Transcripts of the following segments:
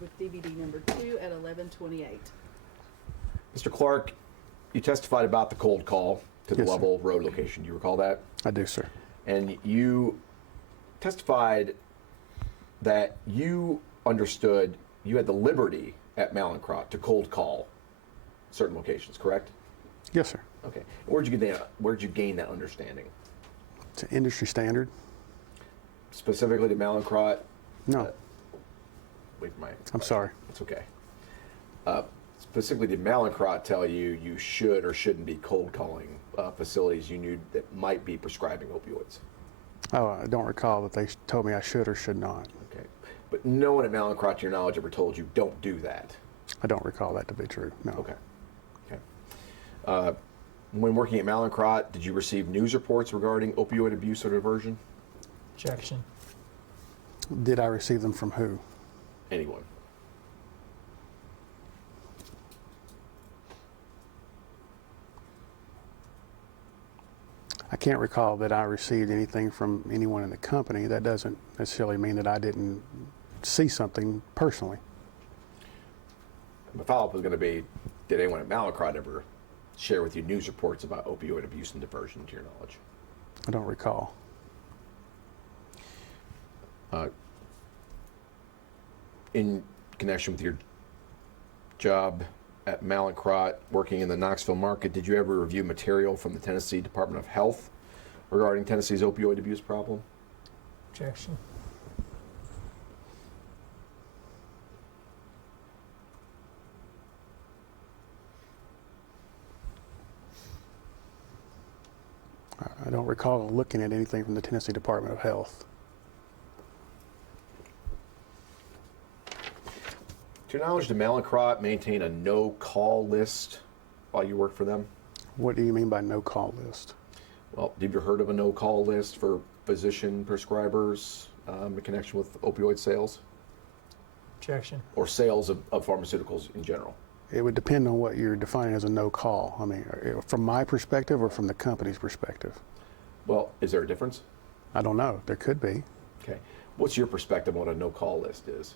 with DVD number 2 at 11:28. Mr. Clark, you testified about the cold call to the Yes, Lovell Road location. Do you recall that? I do, sir. And you testified that you understood you had the liberty at Malincrot to cold call certain locations, correct? Yes, sir. Okay. Where'd you gain that understanding? It's an industry standard. Specifically to Malincrot? No, Wait for my. I'm sorry. It's okay. Specifically, did Malincrot tell you you should or shouldn't be cold calling facilities you knew that might be prescribing opioids? Oh, I don't recall that they told me I should or should not. Okay. But no one at Malincrot, to your knowledge, ever told you don't do that? I don't recall that to be true, no. Okay. Okay. When working at Malincrot, did you receive news reports regarding opioid abuse or diversion? Objection. Did I receive them from who? Anyone? I can't recall that I received anything from anyone in the company. That doesn't necessarily mean that I didn't see something personally. My follow-up was going to be, did anyone at Malincrot ever share with you news reports about opioid abuse and diversion, to your knowledge? I don't recall. In connection with your job at Malincrot, working in the Knoxville market, did you ever review material from the Tennessee Department of Health regarding Tennessee's opioid abuse problem? Objection. I don't recall looking at anything from the Tennessee Department of Health. To your knowledge, did Malincrot maintain a no-call list while you worked for them? What do you mean by no call list? Well, have you heard of a no-call list for physician prescribers in connection with opioid sales? Objection. Or sales of pharmaceuticals in general? It would depend on what you're defining as a no call. I mean, from my perspective or from the company's perspective? Well, is there a difference? I don't know. There could be. Okay. What's your perspective on what a no-call list is?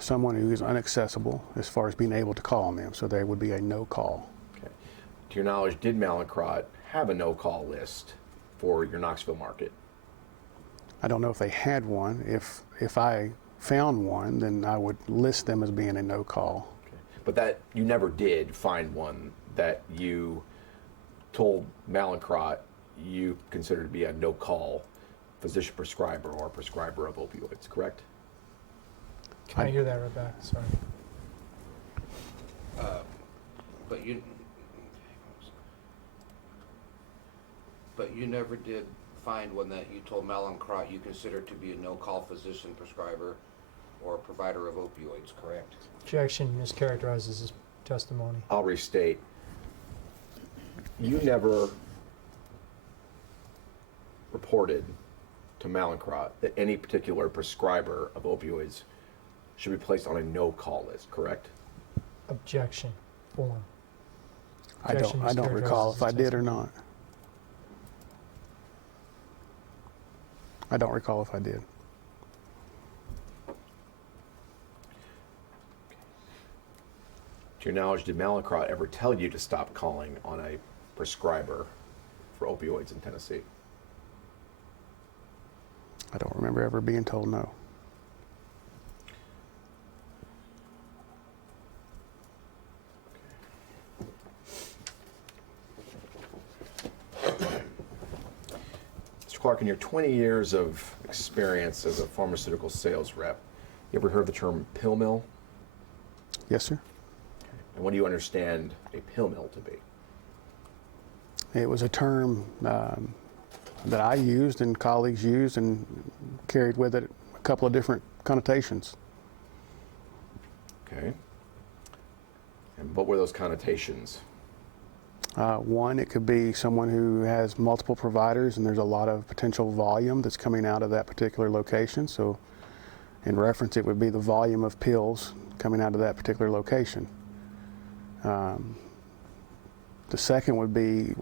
Someone who is inaccessible as far as being able to call on them, so there would be a no call. Okay. To your knowledge, did Malincrot have a no-call list for your Knoxville market? I don't know if they had one. If I found one, then I would list them as being a no call. Okay. But that you never did find one that you told Malincrot you considered to be a no-call physician prescriber or prescriber of opioids, correct? Can I hear that right back? Sorry. But you never did find one that you told Malincrot you considered to be a no-call physician prescriber or provider of opioids, correct? Objection. Mischaracterizes his testimony. I'll restate. You never reported to Malincrot that any particular prescriber of opioids should be placed on a no-call list, correct? Objection. Form. I don't recall if I did or not. I don't recall if I did. To your knowledge, did Malincrot ever tell you to stop calling on a prescriber for opioids in Tennessee? I don't remember ever being told no. Mr. Clark, in your 20 years of experience as a pharmaceutical sales rep, you ever heard of the term pill mill? Yes, sir. And what do you understand a pill mill to be? It was a term that I used and colleagues used and carried with it a couple of different connotations. Okay. And what were those connotations? One, it could be someone who has multiple providers and there's a lot of potential volume that's coming out of that particular location. So in reference, it would be the volume of pills coming out of that particular location. The second would be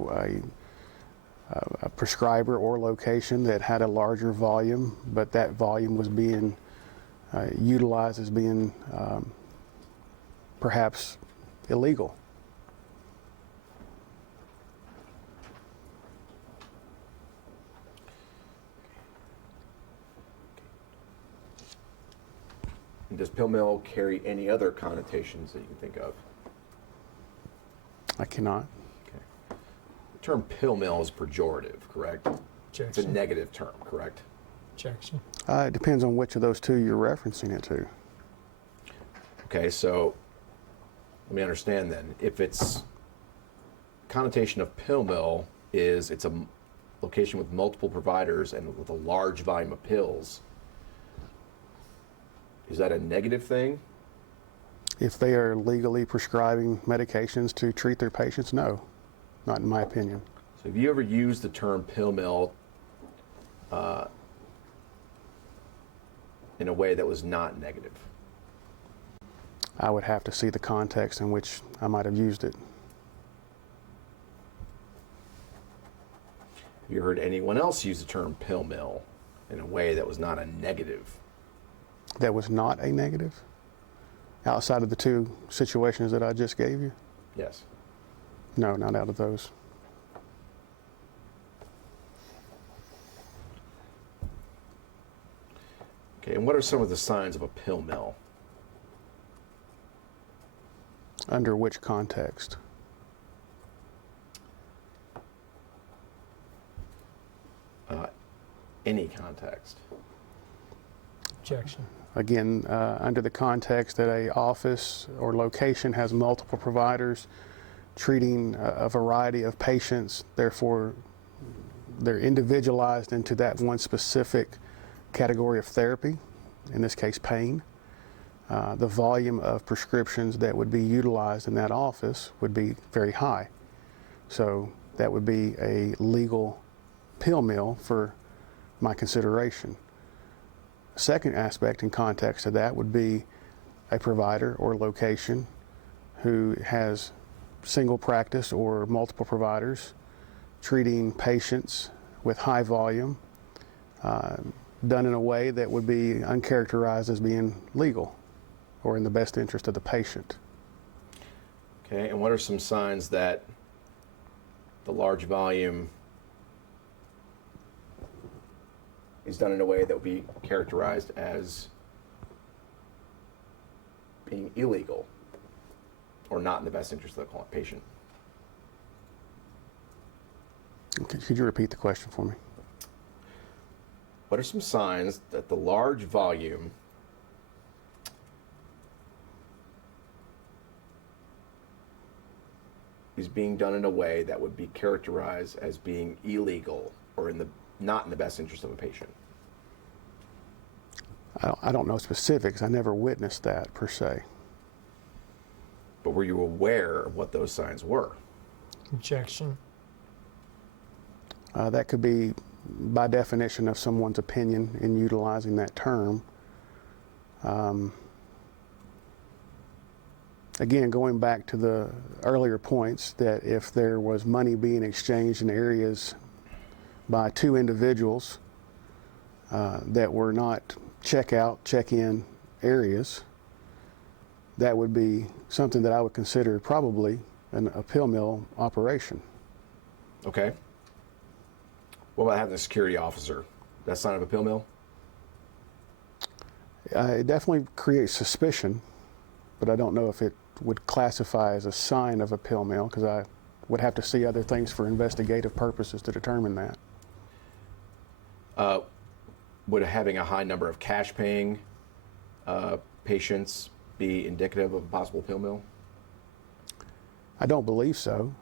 a prescriber or location that had a larger volume, but that volume was being utilized as being perhaps illegal. And does pill mill carry any other connotations that you can think of? I cannot. Okay. The term pill mill is pejorative, correct? It's a Objection. negative term, correct? Objection. It depends on which of those two you're referencing it to. Okay, so let me understand then. If it's connotation of pill mill is it's a location with multiple providers and with a large volume of pills, is that a negative thing? If they are legally prescribing medications to treat their patients, no, not in my opinion. So have you ever used the term pill mill in a way that was not negative? I would have to see the context in which I might have used it. Have you heard anyone else use the term pill mill in a way that was not a negative? That was not a negative? Outside of the two situations that I just gave you? Yes. No, not out of those. Okay, and what are some of the signs of a pill mill? Under which context? Any context. Objection. Again, under the context that a office or location has multiple providers treating a variety of patients, therefore they're individualized into that one specific category of therapy, in this case pain. The volume of prescriptions that would be utilized in that office would be very high. So that would be a legal pill mill for my consideration. Second aspect in context of that would be a provider or location who has single practice or multiple providers treating patients with high volume, done in a way that would be uncharacterized as being legal or in the best interest of the patient. Okay, and what are some signs that the large volume is done in a way that would be characterized as being illegal or not in the best interest of the patient? Could you repeat the question for me? What are some signs that the large volume is being done in a way that would be characterized as being illegal or not in the best interest of a patient? I don't know specifics. I never witnessed that per se. But were you aware of what those signs were? Objection. That could be by definition of someone's opinion in utilizing that term. Again, going back to the earlier points, that if there was money being exchanged in areas by two individuals that were not check-out, check-in areas, that would be something that I would consider probably a pill mill operation. Okay. What about having a security officer? That sign of a pill mill? It definitely creates suspicion, but I don't know if it would classify as a sign of a pill mill, because I would have to see other things for investigative purposes to determine that. Would having a high number of cash paying patients be indicative of a possible pill mill? I don't believe so,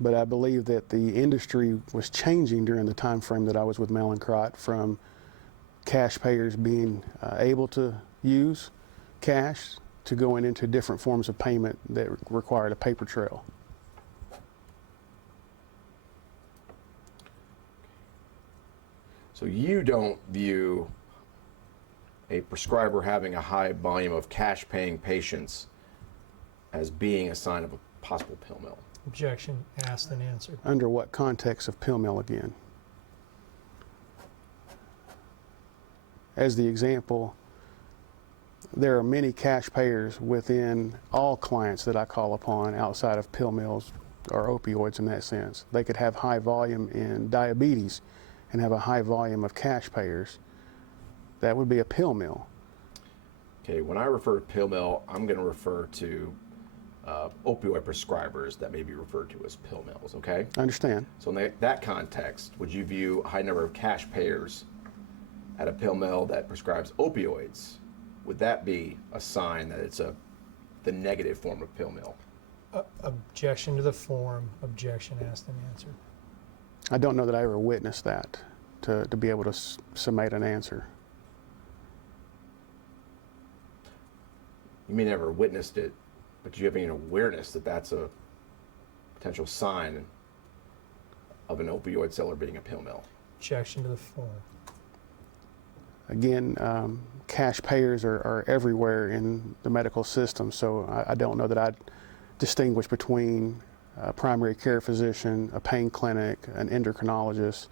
but I believe that the industry was changing during the time frame that I was with Mallinckrodt, from cash payers being able to use cash to going into different forms of payment that required a paper trail. So you don't view a prescriber having a high volume of cash paying patients as being a sign of a possible pill mill? Objection. Asked and answered. Under what context of pill mill again? As the example, there are many cash payers within all clients that I call upon outside of pill mills or opioids in that sense. They could have high volume in diabetes and have a high volume of cash payers. That would be a pill mill. Okay, when I refer to pill mill, I'm going to refer to opioid prescribers that may be referred to as pill mills, okay? I understand. So in that context, would you view a high number of cash payers at a pill mill that prescribes opioids? Would that be a sign that it's the negative form of pill mill? Objection to the form. Objection asked and answered. I don't know that I ever witnessed that to be able to summate an answer. You may never witnessed it, but you have any awareness that that's a potential sign of an opioid seller being a pill mill? Objection to the form. Again, cash payers are everywhere in the medical system, so I don't know that I'd distinguish between a primary care physician, a pain clinic, an endocrinologist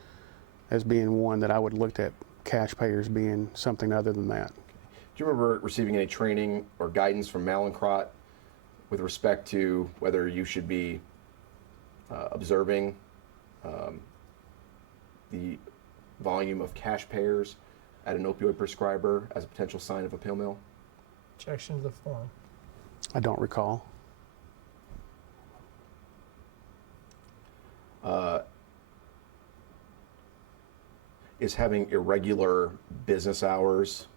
as being one that I would look at cash payers being something other than that. Do you remember receiving any training or guidance from Mallinckrodt with respect to whether you should be observing the volume of cash payers at an opioid prescriber as a potential sign of a pill mill? Objection to the form. I don't recall. Is having irregular business hours,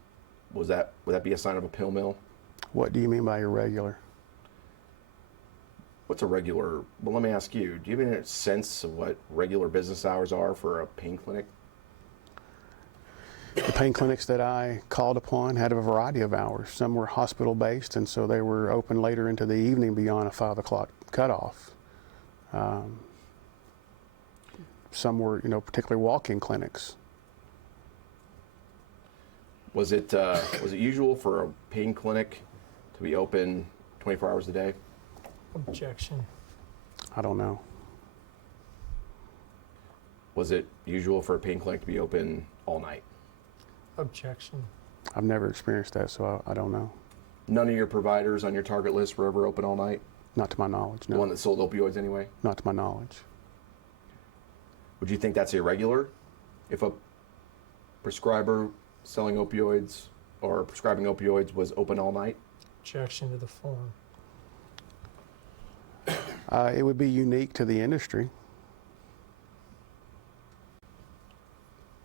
would that be a sign of a pill mill? What do you mean by irregular? What's a regular? Well, let me ask you. Do you have any sense of what regular business hours are for a pain clinic? The pain clinics that I called upon had a variety of hours. Some were hospital-based, and so they were open later into the evening beyond a 5 o'clock cutoff. Some were, particularly walk-in clinics. Was it usual for a pain clinic to be open 24 hours a day? Objection. I don't know. Was it usual for a pain clinic to be open all night? Objection. I've never experienced that, so I don't know. None of your providers on your target list were ever open all night? Not to my knowledge, The no. one that sold opioids anyway? Not to my knowledge. Would you think that's irregular? If a prescriber selling opioids or prescribing opioids was open all night? Objection to the form. It would be unique to the industry.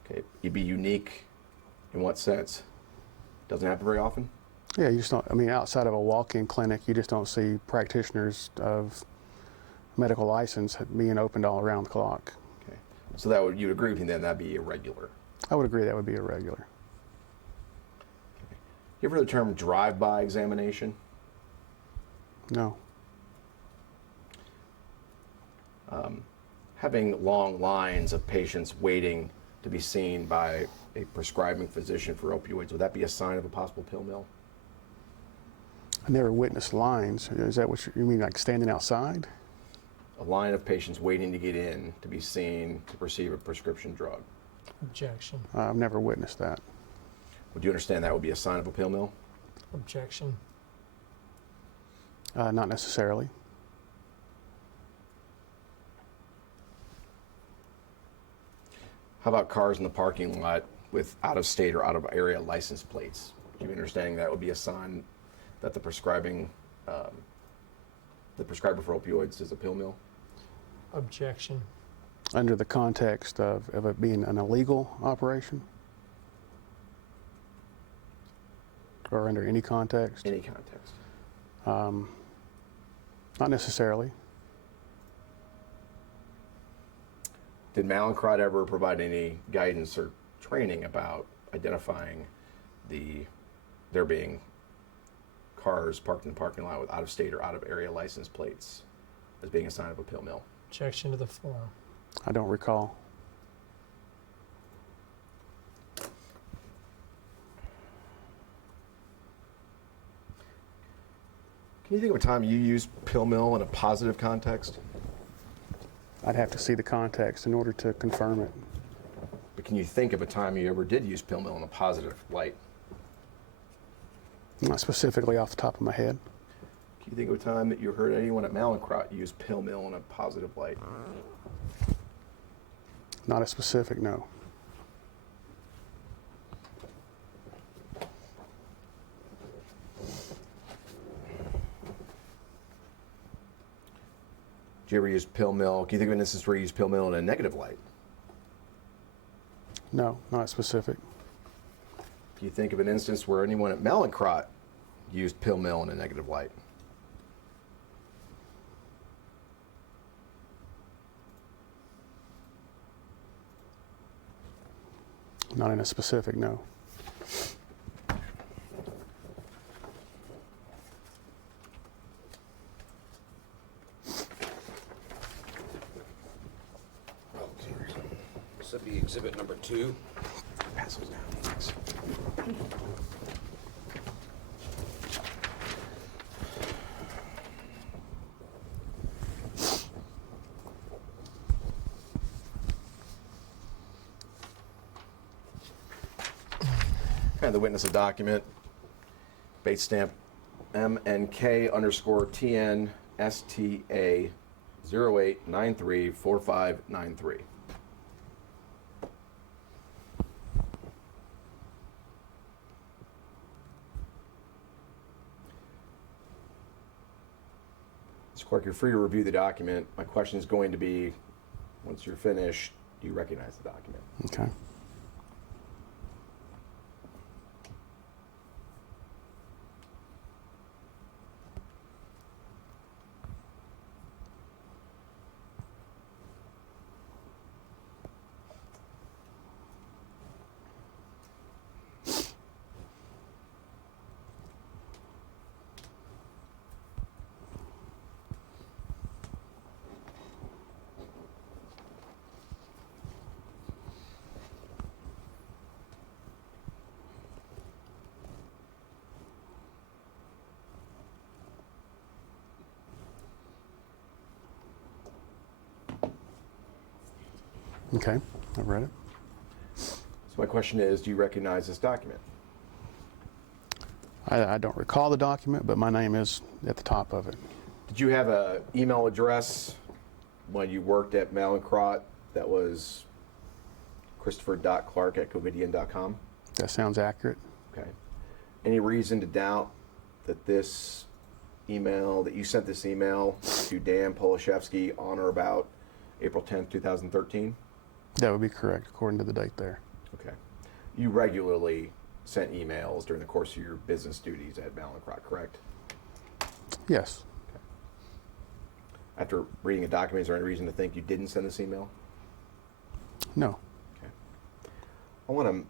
Okay, it'd be unique in what sense? Doesn't happen very often? Yeah, you just don't, outside of a walk-in clinic, you just don't see practitioners of medical license being opened all around the clock. Okay, so you'd agree with me then that'd be irregular? I would agree that would be irregular. You ever heard the term drive-by examination? No. Having long lines of patients waiting to be seen by a prescribing physician for opioids, would that be a sign of a possible pill mill? I never witnessed lines. Is that what you mean, like standing outside? A line of patients waiting to get in to be seen to receive a prescription drug. Objection. I've never witnessed that. Would you understand that would be a sign of a pill mill? Objection. Not necessarily. How about cars in the parking lot with out-of-state or out-of-area license plates? Would you be understanding that would be a sign that the prescriber for opioids is a pill mill? Objection. Under the context of it being an illegal operation? Or under any context? Any context. Not necessarily. Did Mallinckrodt ever provide any guidance or training about identifying there being cars parked in the parking lot with out-of-state or out-of-area license plates as being a sign of a pill mill? Objection to the form. I don't recall. Can you think of a time you used pill mill in a positive context? I'd have to see the context in order to confirm it. But can you think of a time you ever did use pill mill in a positive light? Not specifically off the top of my head. Can you think of a time that you heard anyone at Malincrot use pill mill in a positive light? Not a specific, no. Did you ever use pill mill? Can you think of an instance where you used pill mill in a negative light? No, not specific. Can you think of an instance where anyone at Malincrot used pill mill in a negative light? Not in a specific, no. This would be exhibit number 2. Pass those down. Thanks. And the witness a document, base stamp MNK_TN STA 08934593. Mr. Clark, you're free to review the document. My question is going to be, once you're finished, do you recognize the document? Okay. Okay, I've read it. So my question is, do you recognize this document? I don't recall the document, but my name is at the top of it. Did you have an email address when you worked at Malincrot that was christopher.clark@covidian.com? That sounds accurate. Okay. Any reason to doubt that this email, that you sent this email to Dan Polashevsky on or about April 10th, 2013? That would be correct, according to the date there. Okay. You regularly sent emails during the course of your business duties at Malincrot, correct? Yes. After reading a document, is there any reason to think you didn't send this email? No. Okay. I want to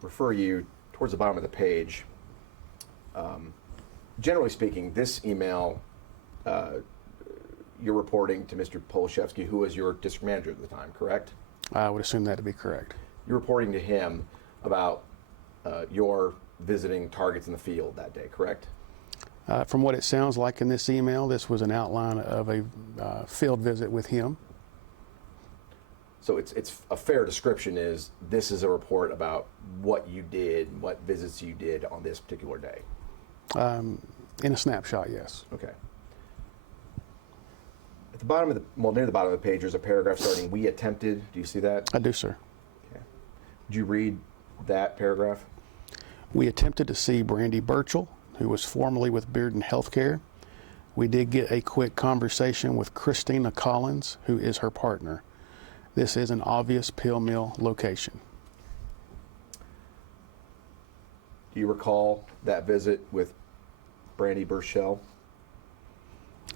refer you towards the bottom of the page. Generally speaking, this email, you're reporting to Mr. Polashevsky, who was your district manager at the time, correct? I would assume that to be correct. You're reporting to him about your visiting targets in the field that day, correct? From what it sounds like in this email, this was an outline of a field visit with him. So it's a fair description is this is a report about what you did, what visits you did on this particular day. In a snapshot, yes. Okay. At the bottom of the, well, near the bottom of the page, there's a paragraph starting, "We attempted." Do you see that? I do, sir. Okay. Would you read that paragraph? We attempted to see Brandy Burchell, who was formerly with Bearden Healthcare. We did get a quick conversation with Christina Collins, who is her partner. This is an obvious pill mill location. Do you recall that visit with Brandy Burchell?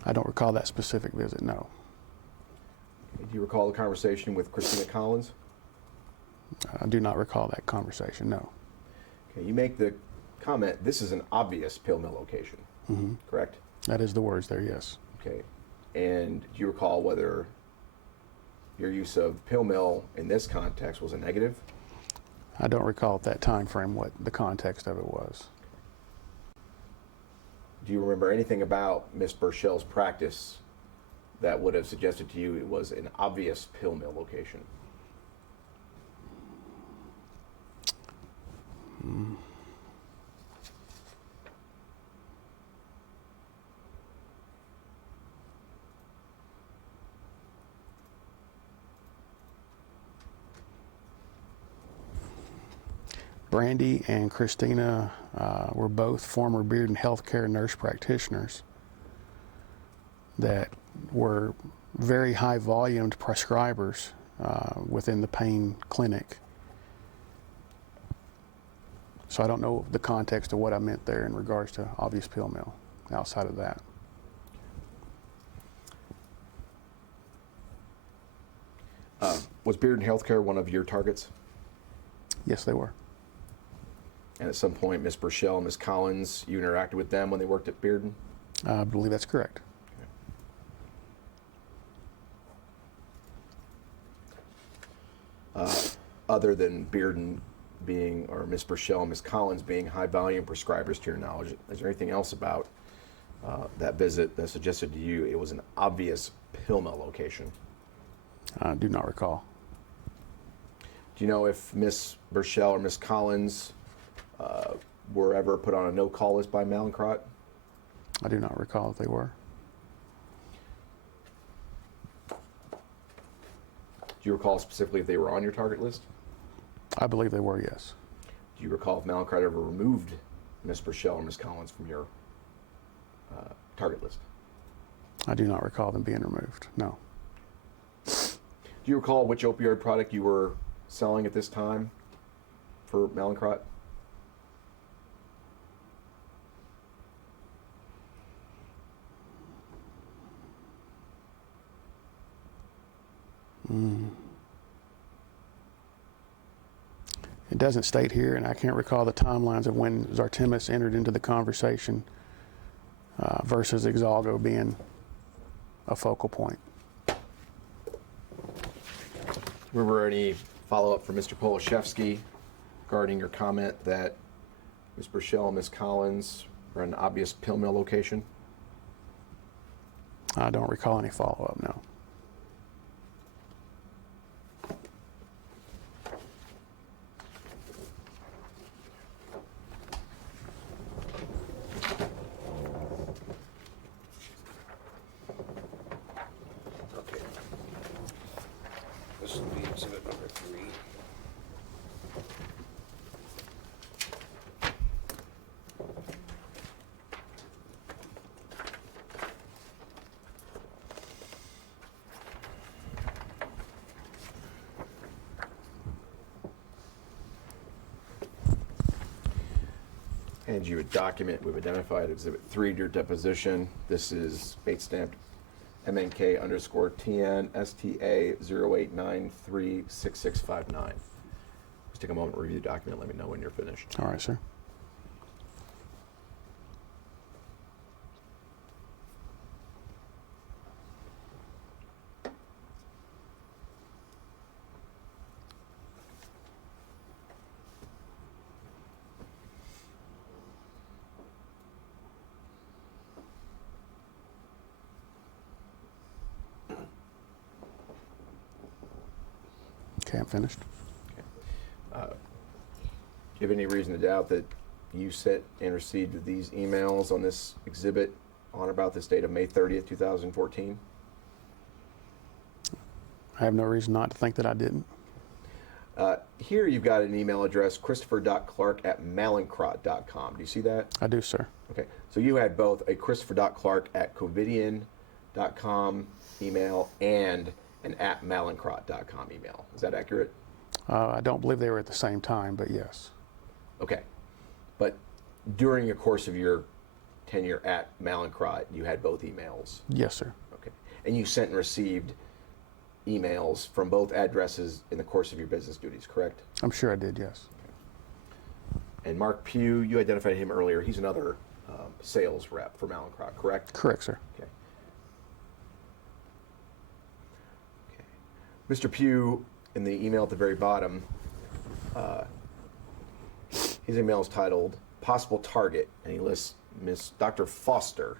I don't recall that specific visit, no. Do you recall the conversation with Christina Collins? I do not recall that conversation, no. Okay, you make the comment, this is an obvious pill mill location, correct? That is the words there, yes. Okay, and do you recall whether your use of pill mill in this context was a negative? I don't recall at that time frame what the context of it was. Do you remember anything about Miss Burchell's practice that would have suggested to you it was an obvious pill mill location? Brandy and Christina were both former Bearden Healthcare nurse practitioners that were very high volumed prescribers within the pain clinic. So I don't know the context of what I meant there in regards to obvious pill mill outside of that. Was Bearden Healthcare one of your targets? Yes, they were. And at some point, Ms. Burchell and Ms. Collins, you interacted with them when they worked at Bearden? I believe that's correct. Other than Bearden being, or Ms. Burchell and Ms. Collins being high volume prescribers to your knowledge, is there anything else about that visit that suggested to you it was an obvious pill mill location? I do not recall. Do you know if Ms. Burchell or Ms. Collins were ever put on a no-call list by Mallinckrodt? I do not recall if they were. Do you recall specifically if they were on your target list? I believe they were, yes. Do you recall if Mallinckrodt ever removed Ms. Burchell or Ms. Collins from your target list? I do not recall them being removed, no. Do you recall which opioid product you were selling at this time for Mallinckrodt? It doesn't state here, and I can't recall the timelines of when Zartimus entered into the conversation versus Exalgo being a focal point. Were there any follow-up from Mr. Polashevsky regarding your comment that Ms. Burchell and Ms. Collins were an obvious pill mill location? I don't recall any follow-up, no. Okay. This will be exhibit number 3. And you a document we've identified exhibit 3 to your deposition. This is bait stamped MNK_TN STA 08936659. Just take a moment to review the document. Let me know when you're finished. All right, sir. Okay, I'm finished. Do you have any reason to doubt that you sent and received these emails on this exhibit on about this date of May 30th, 2014? I have no reason not to think that I didn't. Here you've got an email address, christopher.clark@mallinckrodt.com. Do you see that? I do, sir. Okay, so you had both a christopher.clark@covidian.com email and an @mallinckrodt.com email. Is that accurate? I don't believe they were at the same time, but yes. Okay, but during the course of your tenure at Mallinckrodt, you had both emails? Yes, sir. Okay, and you sent and received emails from both addresses in the course of your business duties, correct? I'm sure I did, yes. And Mark Pugh, you identified him earlier. He's another sales rep for Mallinckrodt, correct? Correct, sir. Okay. Okay. Mr. Pugh, in the email at the very bottom, his email is titled Possible Target, and he lists Miss Dr. Foster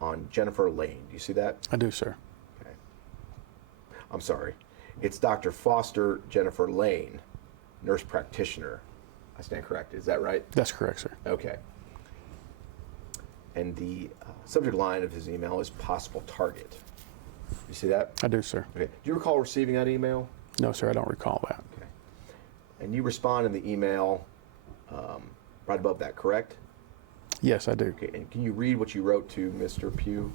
on Jennifer Lane. Do you see that? I do, sir. Okay. I'm sorry. It's Dr. Foster Jennifer Lane, nurse practitioner. I stand corrected. Is that right? That's correct, sir. Okay. And the subject line of his email is possible target. You see that? I do, sir. Okay. Do you recall receiving that email? No, sir, I don't recall that. Okay. And you respond in the email right above that, correct? Yes, I do. Okay, and can you read what you wrote to Mr. Pugh?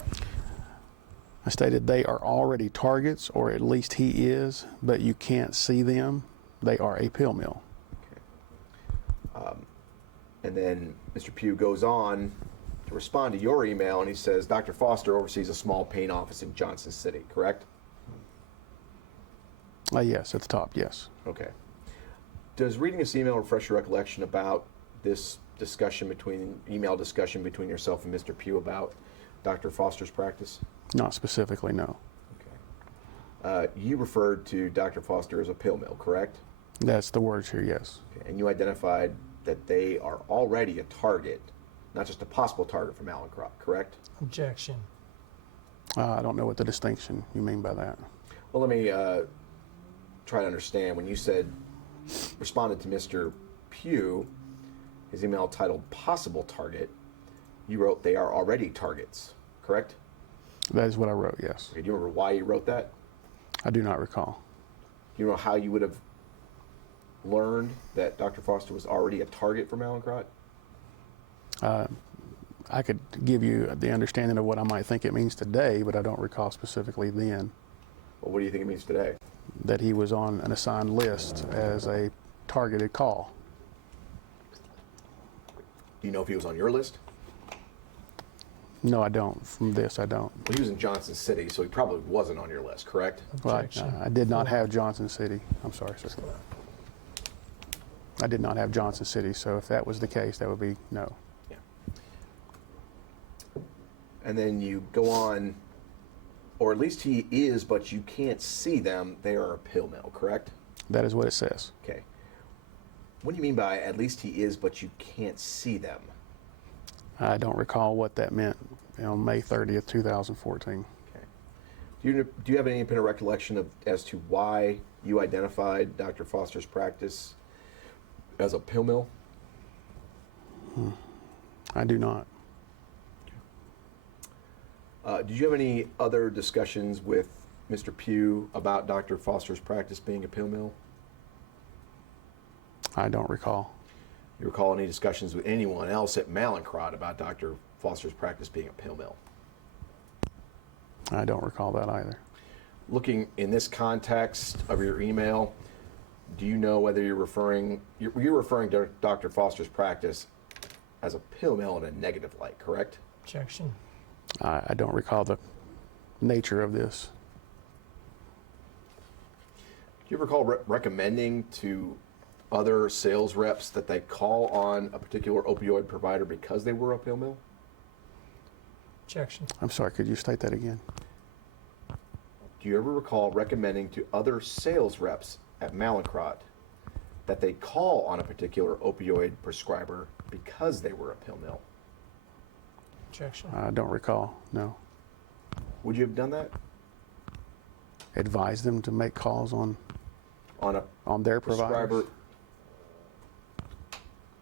I stated they are already targets, or at least he is, but you can't see them. They are a pill mill. And then Mr. Pugh goes on to respond to your email, and he says, Dr. Foster oversees a small paint office in Johnson City, correct? Yes, at the top, yes. Okay. Does reading this email refresh your recollection about this email discussion between yourself and Mr. Pugh about Dr. Foster's practice? Not specifically, no. Okay. You referred to Dr. Foster as a pill mill, correct? That's the words here, yes. Okay. And you identified that they are already a target, not just a possible target for Mallinckrodt, correct? Objection. I don't know what the distinction you mean by that. Well, let me try to understand. When you responded to Mr. Pugh, his email titled possible target, you wrote they are already targets, correct? That is what I wrote, yes. Okay, do you remember why you wrote that? I do not recall. Do you know how you would have learned that Dr. Foster was already a target for Mallinckrodt? I could give you the understanding of what I might think it means today, but I don't recall specifically then Well, what do you think it means today? that he was on an assigned list as a targeted call. Do you know if he was on your list? No, I don't. From this, I don't. Well, he was in Johnson City, so he probably wasn't on your list, correct? Well, Objection. I did not have Johnson City. I'm sorry, sir. I did not have Johnson City, so if that was the case, that would be no. Yeah. And then you go on, or at least he is, but you can't see them. They are a pill mill, correct? That is what it says. Okay. What do you mean by at least he is, but you can't see them? I don't recall what that meant on May 30th, 2014. Okay. Do you have any independent recollection as to why you identified Dr. Foster's practice as a pill mill? I do not. Did you have any other discussions with Mr. Pugh about Dr. Foster's practice being a pill mill? I don't recall. You recall any discussions with anyone else at Mallinckrodt about Dr. Foster's practice being a pill mill? I don't recall that either. Looking in this context of your email, do you know whether you're referring to Dr. Foster's practice as a pill mill in a negative light, correct? Objection. I don't recall the nature of this. Do you recall recommending to other sales reps that they call on a particular opioid provider because they were a pill mill? Objection. I'm sorry, could you state that again? Do you ever recall recommending to other sales reps at Mallinckrodt that they call on a particular opioid prescriber because they were a pill mill? Objection. I don't recall, no. Would you have done that Advise them to make calls on a their prescriber, providers?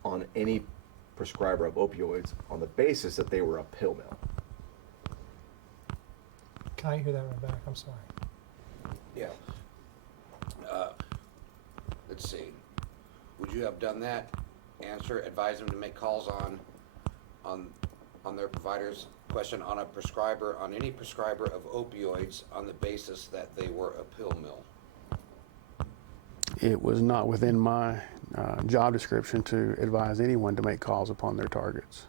on any prescriber of opioids on the basis that they were a pill mill? Can I hear that right back? I'm sorry. Yeah. Let's see. Would you have done that? Answer, advise them to make calls on their provider's question on any prescriber of opioids on the basis that they were a pill mill. It was not within my job description to advise anyone to make calls upon their targets.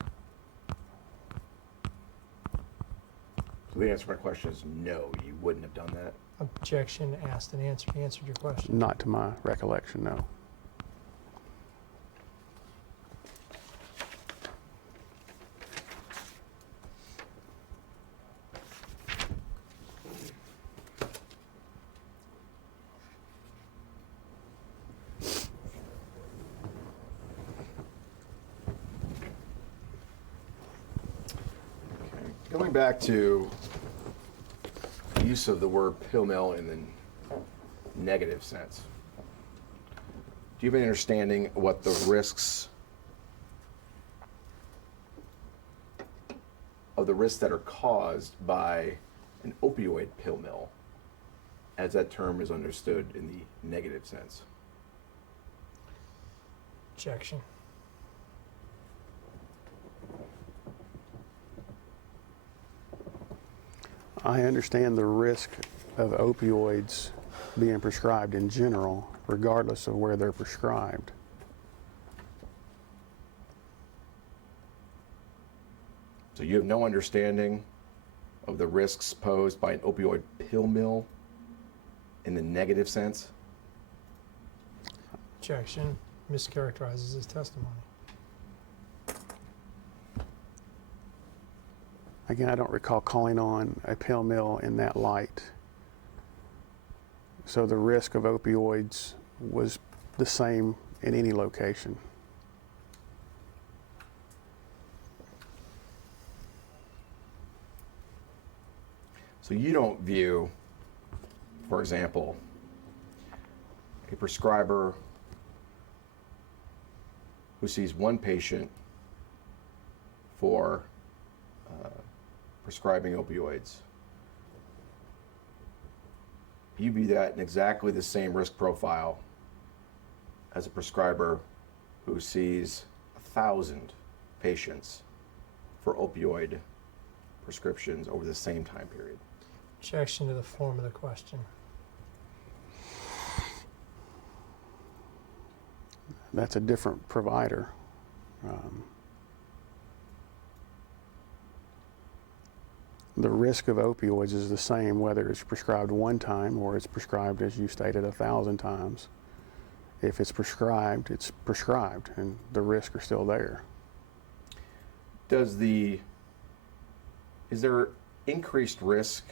So the answer to my question is no, you wouldn't have done that. Objection asked and answered. He answered your question. Not to my recollection, no. Going back to the use of the word pill mill in the negative sense, do you have any understanding what the risks that are caused by an opioid pill mill, as that term is understood in the negative sense? Objection. I understand the risk of opioids being prescribed in general, regardless of where they're prescribed. So you have no understanding of the risks posed by an opioid pill mill in the negative sense? Objection. Mischaracterizes his testimony. Again, I don't recall calling on a pill mill in that light. So the risk of opioids was the same in any location. So you don't view, for example, a prescriber who sees one patient for prescribing opioids. You view that in exactly the same risk profile as a prescriber who sees 1,000 patients for opioid prescriptions over the same time period. Objection to the form of the question. That's a different provider. The risk of opioids is the same whether it's prescribed one time or it's prescribed, as you stated, 1,000 times. If it's prescribed, and the risks are still there. Is there increased risk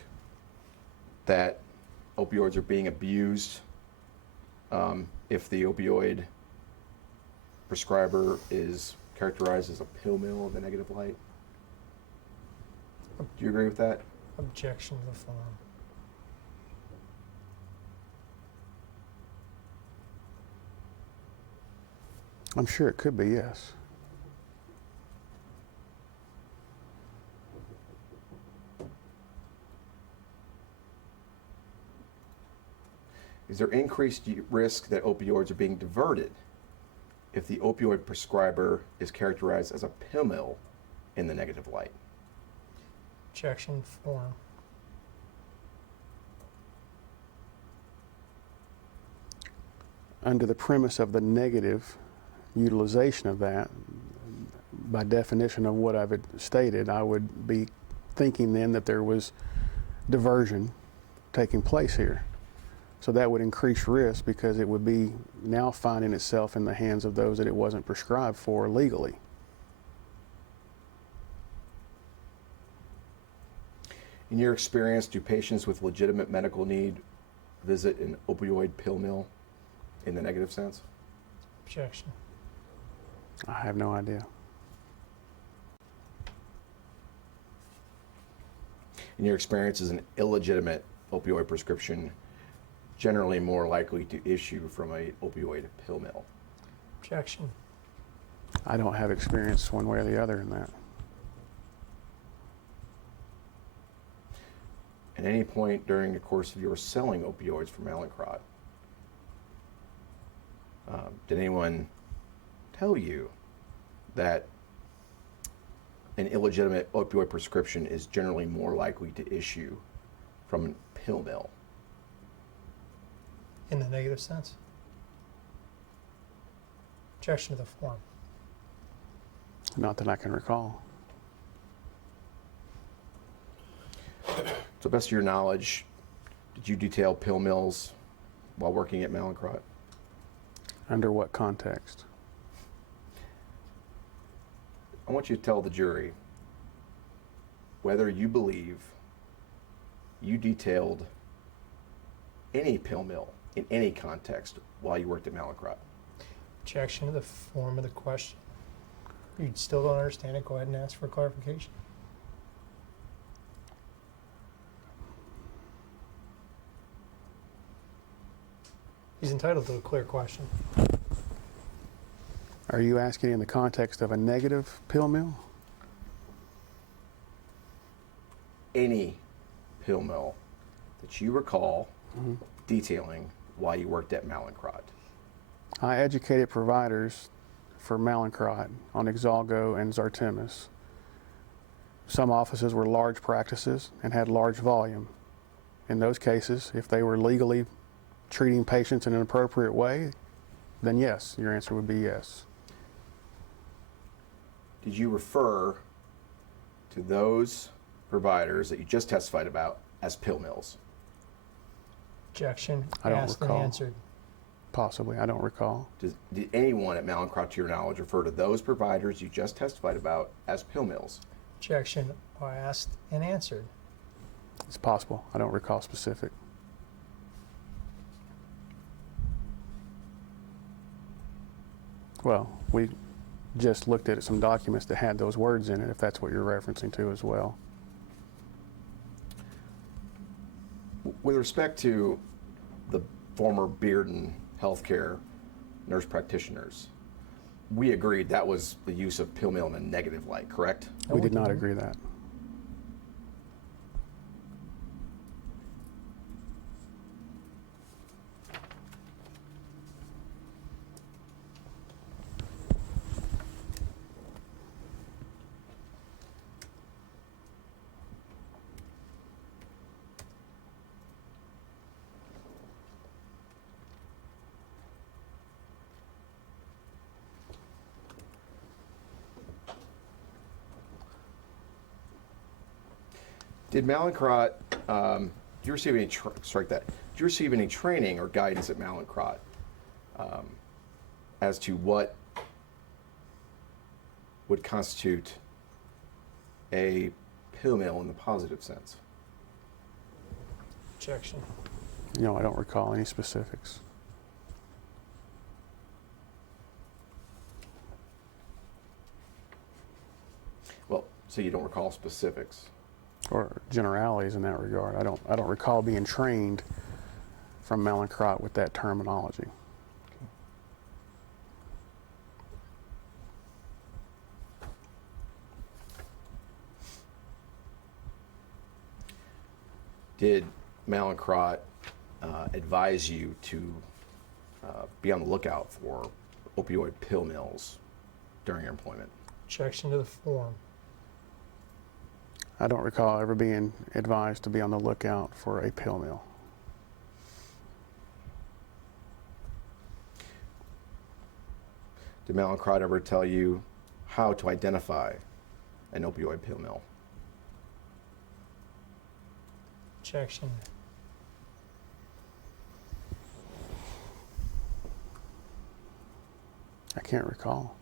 that opioids are being abused if the opioid prescriber is characterized as a pill mill in the negative light? Do you agree with that? Objection to the form. I'm sure it could be, yes. Is there increased risk that opioids are being diverted if the opioid prescriber is characterized as a pill mill in the negative light? Objection form. Under the premise of the negative utilization of that, by definition of what I've stated, I would be thinking then that there was diversion taking place here. So that would increase risk because it would be now finding itself in the hands of those that it wasn't prescribed for legally. In your experience, do patients with legitimate medical need visit an opioid pill mill in the negative sense? Objection. I have no idea. In your experience, is an illegitimate opioid prescription generally more likely to issue from a opioid pill mill? Objection. I don't have experience one way or the other in that. At any point during the course of your selling opioids for Mallinckrodt, did anyone tell you that an illegitimate opioid prescription is generally more likely to issue from a pill mill? In the negative sense. Objection to the form. Not that I can recall. To the best of your knowledge, did you detail pill mills while working at Mallinckrodt? Under what context? I want you to tell the jury whether you believe you detailed any pill mill in any context while you worked at Mallinckrodt. Objection to the form of the question. You still don't understand it, go ahead and ask for clarification. He's entitled to a clear question. Are you asking in the context of a negative pill mill? Any pill mill that you recall detailing while you worked at Mallinckrodt. I educated providers for Mallinckrodt on Exalgo and Zartemis. Some offices were large practices and had large volume. In those cases, if they were legally treating patients in an appropriate way, then yes, your answer would be yes. Did you refer to those providers that you just testified about as pill mills? Objection. I don't Asked recall. and answered. Possibly, I don't recall. Did anyone at Mallinckrodt, to your knowledge, refer to those providers you just testified about as pill mills? Objection. I asked and answered. It's possible. I don't recall specific. Well, we just looked at some documents that had those words in it, if that's what you're referencing to as well. With respect to the former Bearden Healthcare nurse practitioners, we agreed that was the use of pill mill in a negative light, correct? No, We we did not didn't. agree that. Did Mallinckrodt, did you receive any, strike that, did you receive any training or guidance at Mallinckrodt as to what would constitute a pill mill in the positive sense? Objection. No, I don't recall any specifics. Well, so you don't recall specifics. Or generalities in that regard. I don't recall being trained from Mallinckrodt with that terminology. Did Mallinckrodt advise you to be on the lookout for opioid pill mills during your employment? Objection to the form. I don't recall ever being advised to be on the lookout for a pill mill. Did Mallinckrodt ever tell you how to identify an opioid pill mill? Objection. I can't recall.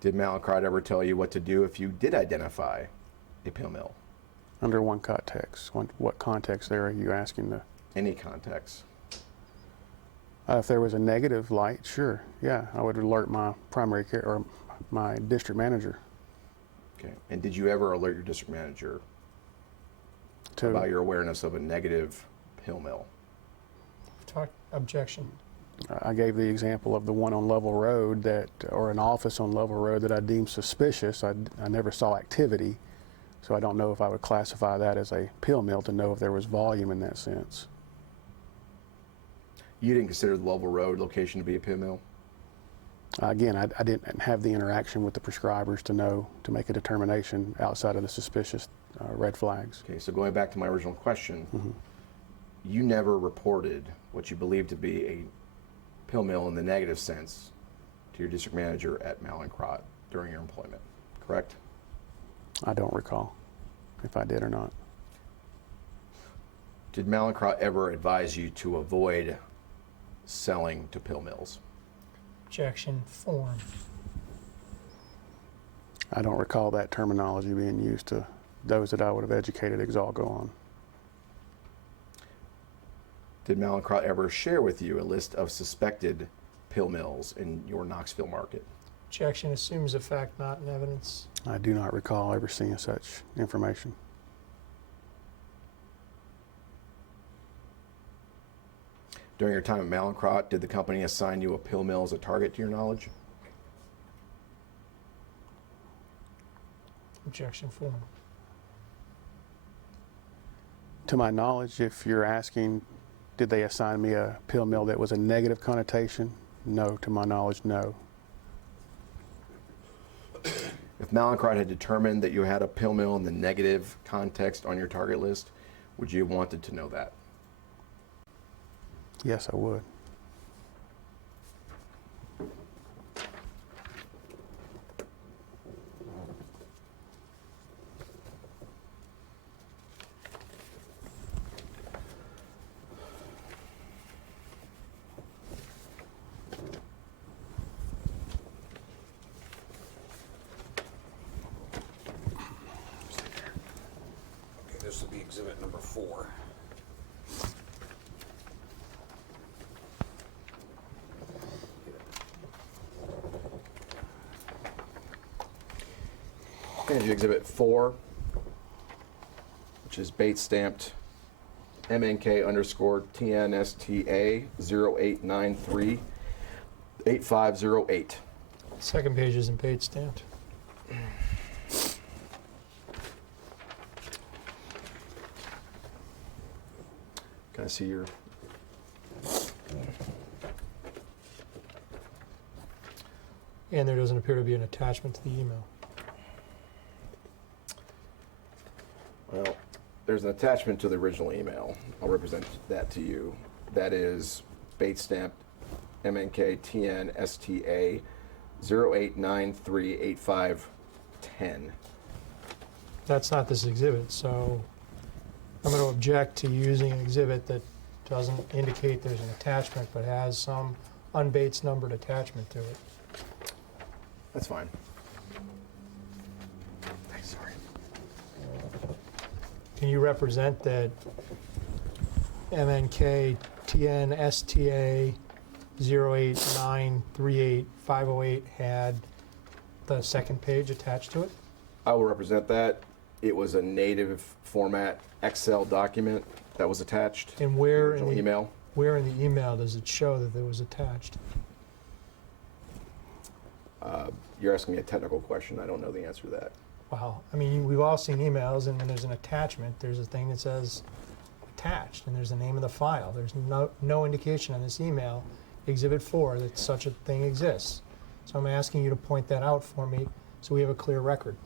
Did Mallinckrodt ever tell you what to do if you did identify a pill mill? Under one context. What context there are you asking the? Any context. If there was a negative light, sure, yeah, I would alert my primary care or my district manager Okay. And did you ever alert your district manager to. about your awareness of a negative pill mill? Objection. I gave the example of the one on Level Road that, or an office on Level Road that I deemed suspicious. I never saw activity, so I don't know if I would classify that as a pill mill to know if there was volume in that sense. You didn't consider the Level Road location to be a pill mill? Again, I didn't have the interaction with the prescribers to know, to make a determination outside of the suspicious red flags. Okay, so going back to my original question, you never reported what you believed to be a pill mill in the negative sense to your district manager at Mallinckrodt during your employment, correct? I don't recall if I did or not. Did Mallinckrodt ever advise you to avoid selling to pill mills? Objection. Form. I don't recall that terminology being used to those that I would have educated Exalgo on. Did Mallinckrodt ever share with you a list of suspected pill mills in your Knoxville market? Objection. Assumes a fact not in evidence. I do not recall ever seeing such information. During your time at Mallinckrodt, did the company assign you a pill mill as a target to your knowledge? Objection. Form. To my knowledge, if you're asking, did they assign me a pill mill that was a negative connotation? No, to my knowledge, no. Mallinckrodt had determined that you had a pill mill in the negative context on your target list, would you have wanted to know that? Yes, I would. Okay, this will be exhibit number 4. And exhibit 4, which is bait stamped MNK underscore TNSTA 0893 8508. Second page isn't paid stamped. Can I see your? And there doesn't appear to be an attachment to the email. Well, there's an attachment to the original email. I'll represent that to you. That is bait stamped MNK TNSTA 0893 8510. That's not this exhibit, so I'm going to object to using an exhibit that doesn't indicate there's an attachment but has some unbates numbered attachment to it. That's fine. Sorry. Can you represent that MNK TNSTA 08938508 had the second page attached to it? I will represent that. It was a native format Excel document that was attached. And where Original in the email. Where in the email does it show that it was attached? You're asking me a technical question. I don't know the answer to that. Wow. I mean, we've all seen emails, and when there's an attachment, there's a thing that says attached, and there's the name of the file. There's no indication on this email, Exhibit 4, that such a thing exists. So I'm asking you to point that out for me so we have a clear record.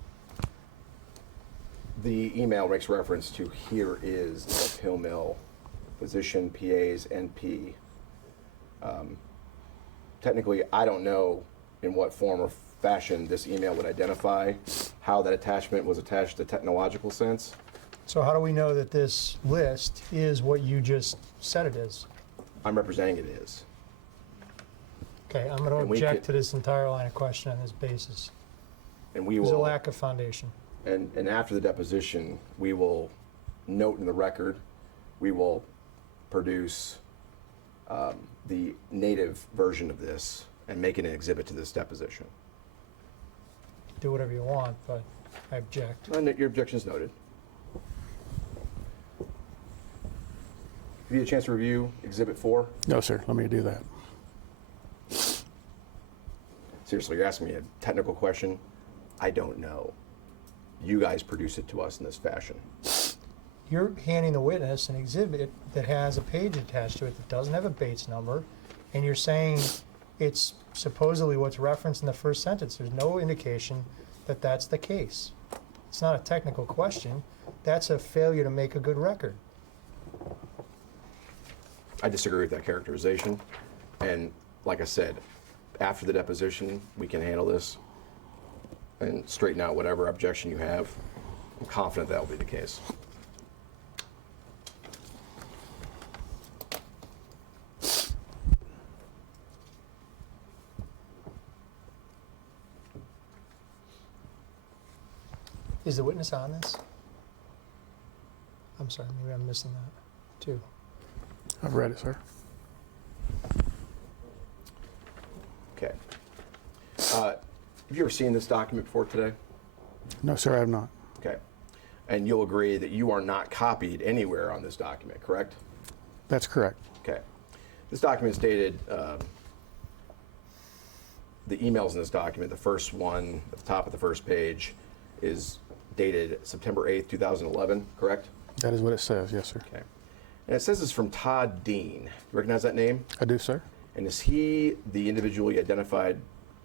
The email makes reference to here is the pill mill, physician, PAs, NP. Technically, I don't know in what form or fashion this email would identify how that attachment was attached to technological sense. So how do we know that this list is what you just said it is? I'm representing it is. Okay, I'm going to And we object could- to this entire line of question on this basis. And we There's a will, lack of foundation. and after the deposition, we will note in the record, we will produce the native version of this and make it an exhibit to this deposition. Do whatever you want, but I object. And your objection is noted. Have you had a chance to review Exhibit 4? No, sir. Let me do that. Seriously, you're asking me a technical question? I don't know. You guys produce it to us in this fashion. You're handing the witness an exhibit that has a page attached to it that doesn't have a Bates number, and you're saying it's supposedly what's referenced in the first sentence. There's no indication that that's the case. It's not a technical question. That's a failure to make a good record. I disagree with that characterization. And like I said, after the deposition, we can handle this and straighten out whatever objection you have. I'm confident that will be the case. Is the witness on this? I'm sorry, maybe I'm missing that too. I've read it, sir. Okay. Have you ever seen this document before today? No, sir, I have not. Okay. And you'll agree that you are not copied anywhere on this document, correct? That's correct. Okay. This document is dated, the emails in this document, the first one at the top of the first page is dated September 8th, 2011, correct? That is what it says, yes, sir. Okay. And it says it's from Todd Dean. You recognize that name? I do, sir. And is he the individual you identified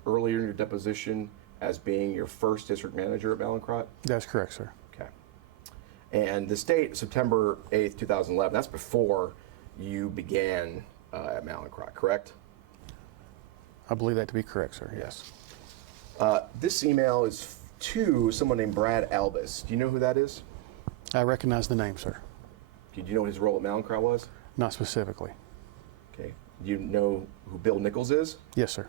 earlier in your deposition as being your first district manager at Malincrot? That's correct, sir. Okay. And this date, September 8th, 2011, that's before you began at Malincrot, correct? I believe that to be correct, sir, yes. This email is to someone named Brad Albus. Do you know who that is? I recognize the name, sir. Do you know what his role at Malincrot was? Not specifically. Okay. Do you know who Bill Nichols is? Yes, sir.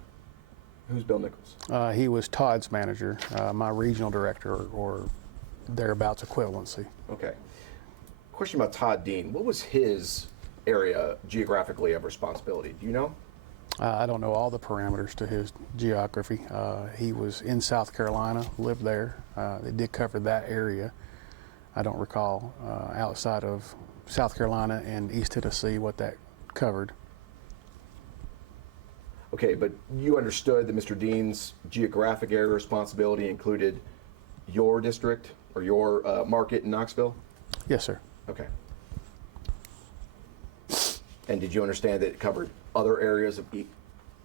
Who's Bill Nichols? He was Todd's manager, my regional director, or thereabouts equivalency. Okay. Question about Todd Dean. What was his area geographically of responsibility? Do you know? I don't know all the parameters to his geography. He was in South Carolina, lived there. They did cover that area. I don't recall outside of South Carolina and East Tennessee what that covered. Okay, but you understood that Mr. Dean's geographic area responsibility included your district or your market in Knoxville? Yes, sir. Okay. And did you understand that it covered other areas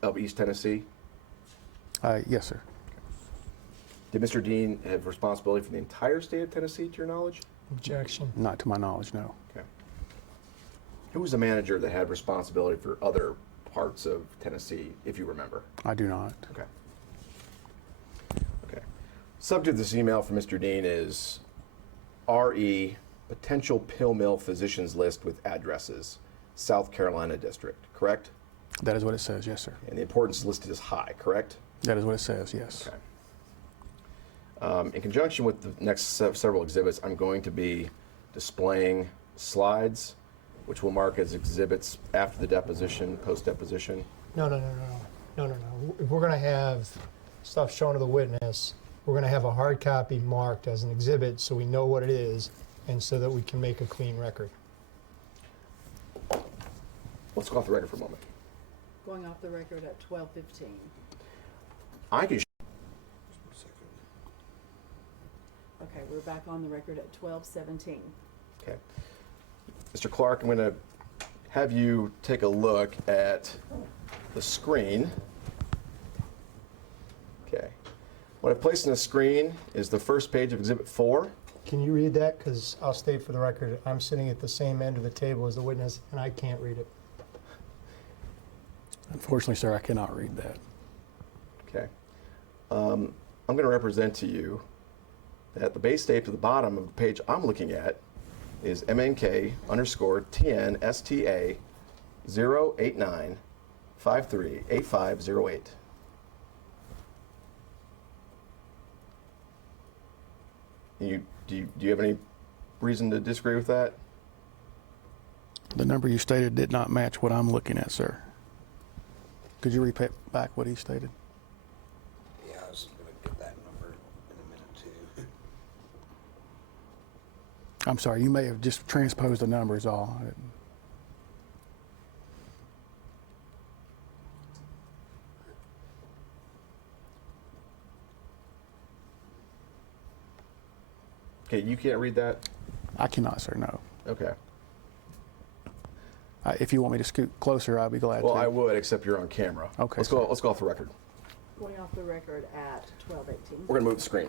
of East Tennessee? Yes, sir. Did Mr. Dean have responsibility for the entire state of Tennessee, to your knowledge? Objection. Not to my knowledge, no. Okay. Who was the manager that had responsibility for other parts of Tennessee, if you remember? I do not. Okay. Okay. Subject of this email from Mr. Dean is RE, potential pill mill physicians list with addresses, South Carolina district, correct? That is what it says, yes, sir. And the importance listed is high, correct? That is what it says, yes. Okay. In conjunction with the next several exhibits, I'm going to be displaying slides, which we'll mark as exhibits after the deposition, post-deposition. No. If we're going to have stuff shown to the witness, we're going to have a hard copy marked as an exhibit so we know what it is and so that we can make a clean record. Let's go off the record for a moment. Going off the record at 12:15. I can. Okay, we're back on the record at 12:17. Okay. Mr. Clark, I'm going to have you take a look at the screen. Okay. What I've placed on the screen is the first page of Exhibit 4. Can you read that? Because I'll state for the record, I'm sitting at the same end of the table as the witness, and I can't read it. Unfortunately, sir, I cannot read that. Okay. I'm going to represent to you that the base date to the bottom of the page I'm looking at is MNK_TNSTA 089538508. Do you have any reason to disagree with that? The number you stated did not match what I'm looking at, sir. Could you repeat back what he stated? Yeah, I was going to get that number in a minute too. I'm sorry, you may have just transposed the numbers all. Okay, you can't read that? I cannot, sir, no. Okay. If you want me to scoot closer, I'd be glad Well, to. I would, except you're on camera. Okay, Let's go off the record. Going off the record at 12:18. We're going to move the screen.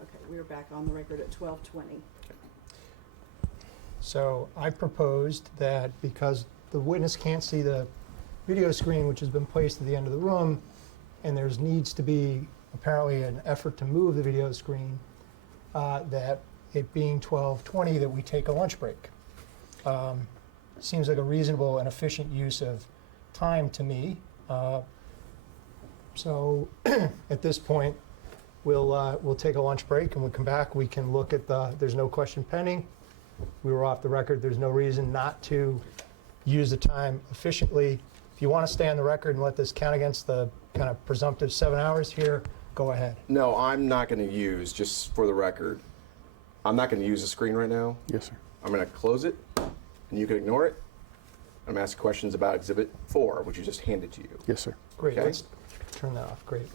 Okay, we're back on the record at 12:20. So I proposed that because the witness can't see the video screen, which has been placed at the end of the room, and there's needs to be apparently an effort to move the video screen, that it being 12:20, that we take a lunch break. Seems like a reasonable and efficient use of time to me. So at this point, we'll take a lunch break, and we'll come back. We can look at there's no question pending. We were off the record. There's no reason not to use the time efficiently. If you want to stay on the record and let this count against the kind of presumptive 7 hours here, go ahead. No, I'm not going to use, just for the record, I'm not going to use the screen right now. Yes, sir. I'm going to close it, and you can ignore it. I'm going to ask questions about Exhibit 4, which you just handed to you. Yes, sir. Great. Okay. Let's turn that off. Great.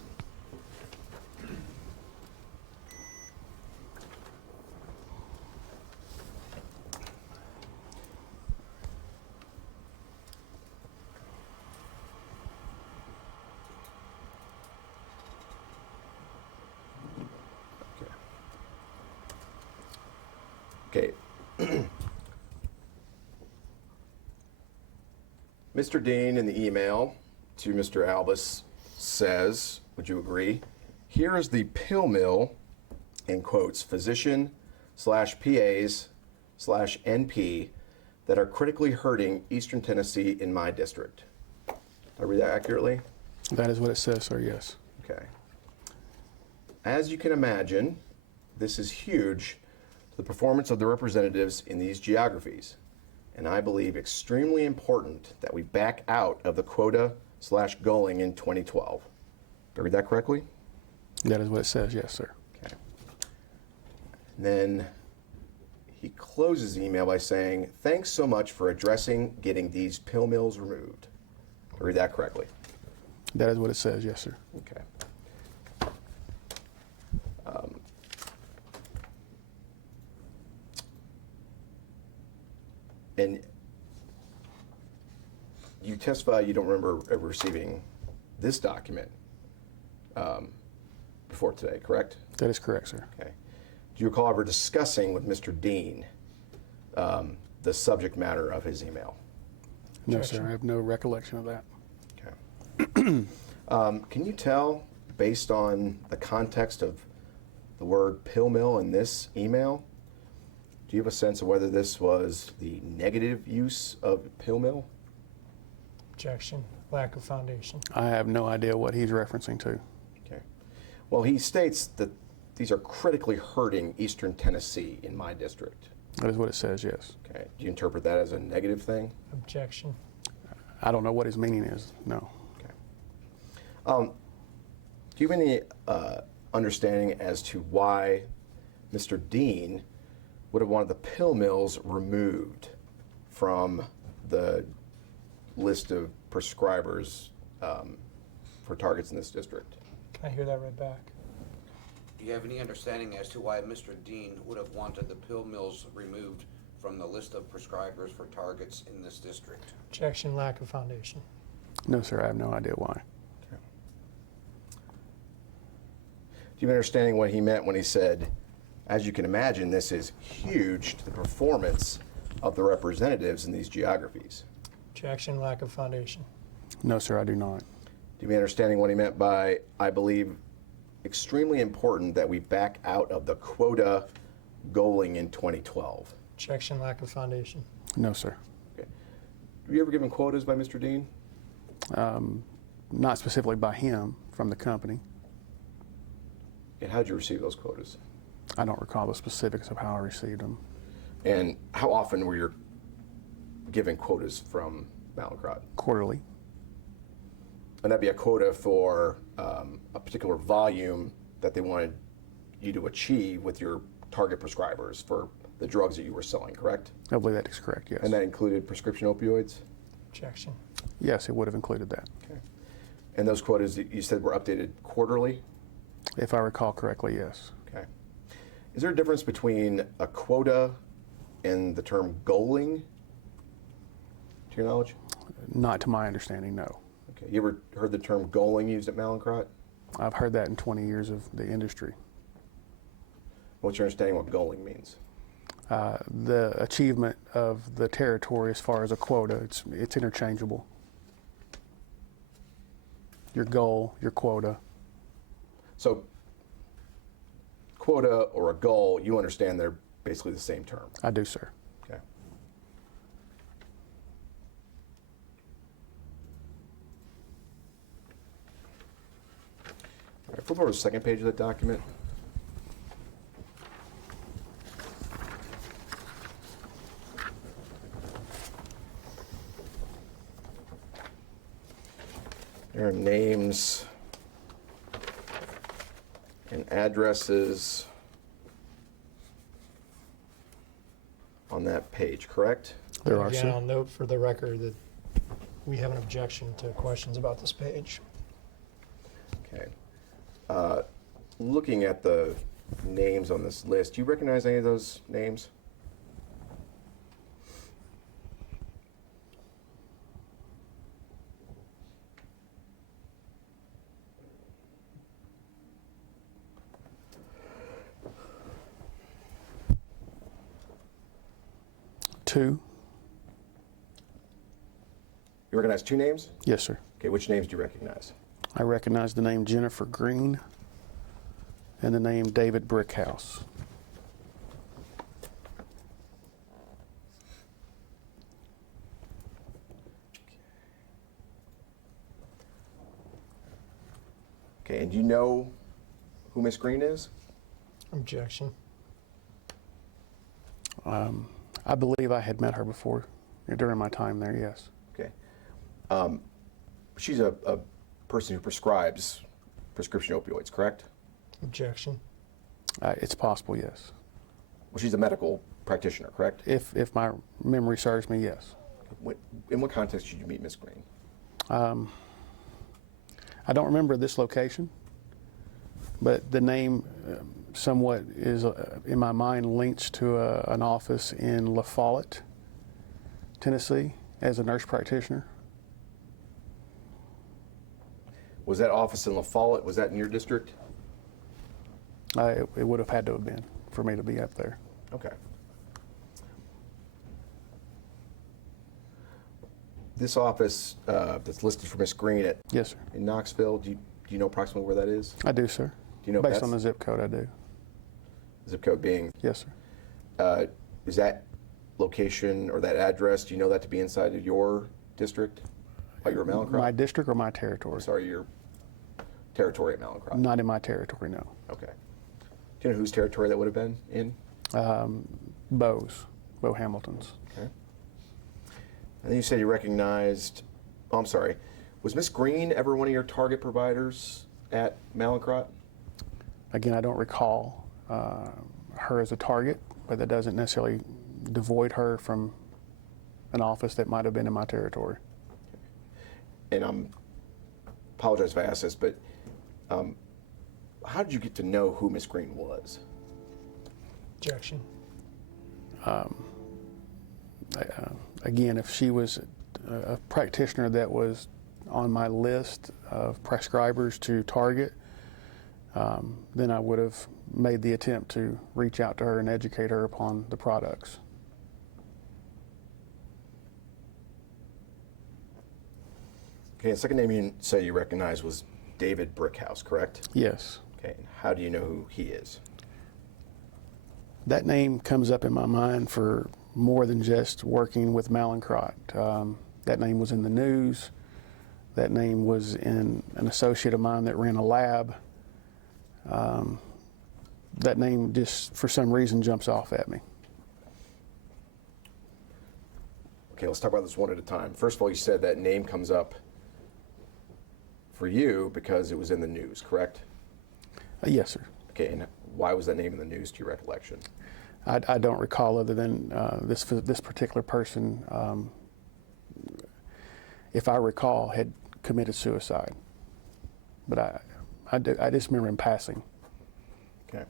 Okay. Mr. Dean in the email to Mr. Albus says, would you agree? Here is the pill mill, in quotes, physician / PAs / NP that are critically hurting Eastern Tennessee in my district. Did I read that accurately? That is what it says, sir, yes. Okay. As you can imagine, this is huge to the performance of the representatives in these geographies, and I believe extremely important that we back out of the quota / goaling in 2012. Did I read that correctly? That is what it says, yes, sir. Okay. And then he closes the email by saying, thanks so much for addressing getting these pill mills removed. Did I read that correctly? That is what it says, yes, sir. Okay. And you testify you don't remember ever receiving this document before today, correct? That is correct, sir. Okay. Do you recall ever discussing with Mr. Dean the subject matter of his email? No, sir, I have no recollection of that. Okay. Can you tell, based on the context of the word pill mill in this email, do you have a sense of whether this was the negative use of pill mill? Objection. Lack of foundation. I have no idea what he's referencing to. Okay. Well, he states that these are critically hurting Eastern Tennessee in my district. That is what it says, yes. Okay. Do you interpret that as a negative thing? Objection. I don't know what his meaning is, no. Okay. Do you have any understanding as to why Mr. Dean would have wanted the pill mills removed from the list of prescribers for targets in this district? Can I hear that right back? Do you have any understanding as to why Mr. Dean would have wanted the pill mills removed from the list of prescribers for targets in this district? Objection. Lack of foundation. No, sir, I have no idea why. Okay. Do you have an understanding what he meant when he said, as you can imagine, this is huge to the performance of the representatives in these geographies? Objection. Lack of foundation. No, sir, I do not. Do you have an understanding what he meant by, I believe, extremely important that we back out of the quota goaling in 2012? Objection. Lack of foundation. No, sir. Okay. Were you ever given quotas by Mr. Dean? Not specifically by him, from the company. And how did you receive those quotas? I don't recall the specifics of how I received them. And how often were you given quotas from Mallinckrodt? Quarterly. And that'd be a quota for a particular volume that they wanted you to achieve with your target prescribers for the drugs that you were selling, correct? I believe that is correct, yes. And that included prescription opioids? Objection. Yes, it would have included that. Okay. And those quotas that you said were updated quarterly? If I recall correctly, yes. Okay. Is there a difference between a quota and the term goaling, to your knowledge? Not to my understanding, no. Okay. You ever heard the term goaling used at Mallinckrodt? I've heard that in 20 years of the industry. What's your understanding what goaling means? The achievement of the territory as far as a quota, it's interchangeable. Your goal, your quota. So, quota or a goal, you understand they're basically the same term. I do, sir. Okay. All right, flip over to the second page of that document. There are names and addresses on that page, correct? There are, Again, sir. I'll note for the record that we have an objection to questions about this page. Okay. Looking at the names on this list, do you recognize any of those names? 2. You recognize 2 names? Yes, sir. Okay, which names do you recognize? I recognize the name Jennifer Green and the name David Brickhouse. Okay, and do you know who Miss Green is? Objection. I believe I had met her before during my time there, yes. Okay. She's a person who prescribes prescription opioids, correct? Objection. It's possible, yes. Well, she's a medical practitioner, correct? If my memory serves me, yes. In what context did you meet Miss Green? I don't remember this location, but the name somewhat is, in my mind, linked to an office in La Follette, Tennessee, as a nurse practitioner. Was that office in La Follette, was that in your district? It would have had to have been for me to be up there. Okay. This office that's listed for Miss Green Yes, sir. in Knoxville, do you know approximately where that is? I do, sir. Do you know if Based that's- on the zip code, I do. Zip code being, Yes, sir. is that location or that address, do you know that to be inside of your district? Like your My Mallinckrodt? district or my territory? Sorry, your territory at Mallinckrodt. Not in my territory, no. Okay. Do you know whose territory that would have been in? Bo Hamilton's. Okay. And then you said you recognized, oh, I'm sorry, was Miss Green ever one of your target providers at Mallinckrodt? Again, I don't recall her as a target, but that doesn't necessarily devoid her from an office that might have been in my territory. And apologize if I ask this, but how did you get to know who Miss Green was? Objection. Again, if she was a practitioner that was on my list of prescribers to target, then I would have made the attempt to reach out to her and educate her upon the products. Okay, the second name you say you recognize was David Brickhouse, correct? Yes. Okay, and how do you know who he is? That name comes up in my mind for more than just working with Mallinckrodt. That name was in the news. That name was in an associate of mine that ran a lab. That name just, for some reason, jumps off at me. Okay, let's talk about this one at a time. First of all, you said that name comes up for you because it was in the news, correct? Yes, sir. Okay, and why was that name in the news to your recollection? I don't recall, other than this particular person, if I recall, had committed suicide. But I just remember in passing. Okay.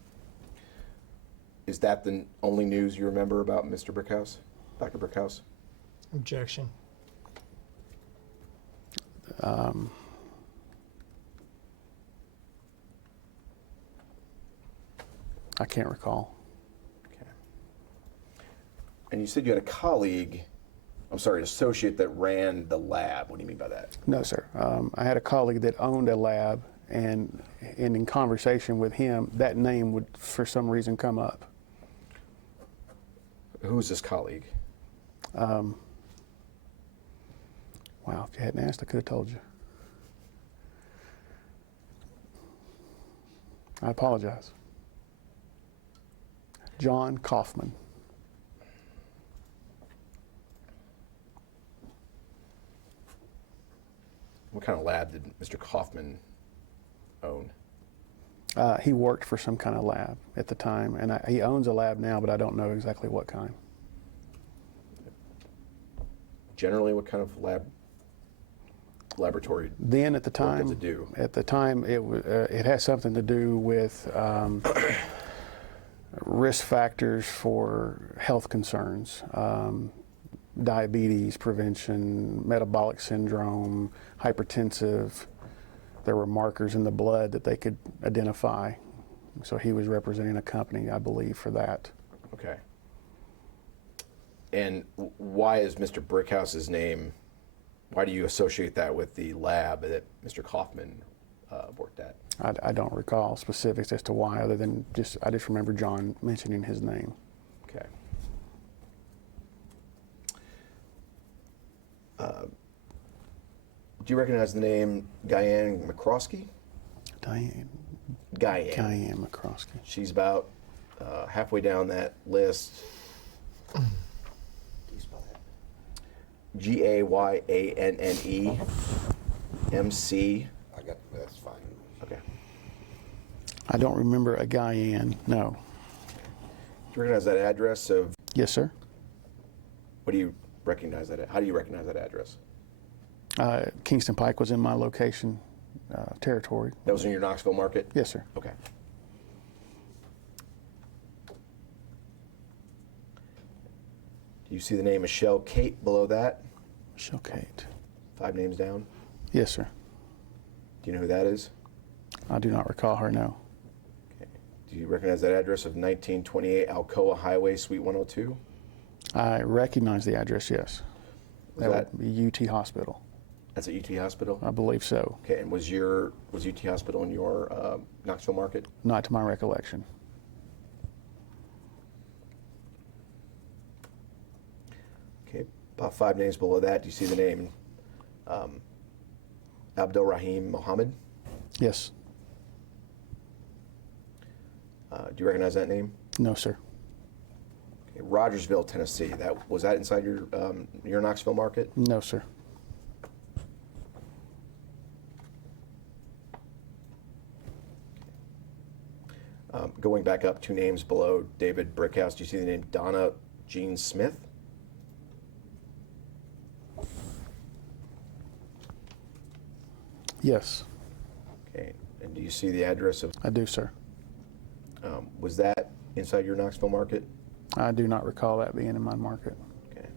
Is that the only news you remember about Mr. Brickhouse, Dr. Brickhouse? Objection. I can't recall. Okay. And you said you had a colleague, I'm sorry, an associate that ran the lab. What do you mean by that? No, sir. I had a colleague that owned a lab, and in conversation with him, that name would, for some reason, come up. Who's this colleague? Wow, if you hadn't asked, I could have told you. I apologize. John Kaufman. What kind of lab did Mr. Kaufman own? He worked for some kind of lab at the time, and he owns a lab now, but I don't know exactly what kind. Generally, what kind of laboratory? Then at the What time, does it do? At the time, it has something to do with risk factors for health concerns, diabetes prevention, metabolic syndrome, hypertensive. There were markers in the blood that they could identify. So he was representing a company, I believe, for that. Okay. And why is Mr. Brickhouse's name, why do you associate that with the lab that Mr. Kaufman worked at? I don't recall specifics as to why, other than I just remember John mentioning his name. Okay. Do you recognize the name Diane McCroskey? Diane McCroskey. She's about halfway down that list. Can you spell that? GayanneMC. That's fine. Okay. I don't remember a Guyan, no. Do you recognize that address of, Yes, sir. what do you recognize that, how do you recognize that address? Kingston Pike was in my location territory. That was in your Knoxville market? Yes, sir. Okay. Do you see the name Michelle Kate below that? Michelle Kate. 5 names down. Yes, sir. Do you know who that is? I do not recall her, no. Okay. Do you recognize that address of 1928 Alcoa Highway, Suite 102? I recognize the address, yes. Was that, would be UT Hospital. that's at UT Hospital? I believe so. Okay, and was UT Hospital in your Knoxville market? Not to my recollection. Okay, about 5 names below that, do you see the name Abdul Rahim Mohammed? Yes. Do you recognize that name? No, sir. Okay, Rogersville, Tennessee. Was that inside your Knoxville market? No, sir. Going back up 2 names below David Brickhouse, do you see the name Donna Jean Smith? Yes, Okay, and do you see the address of? I do, sir. Was that inside your Knoxville market? I do not recall that being in my market. Okay.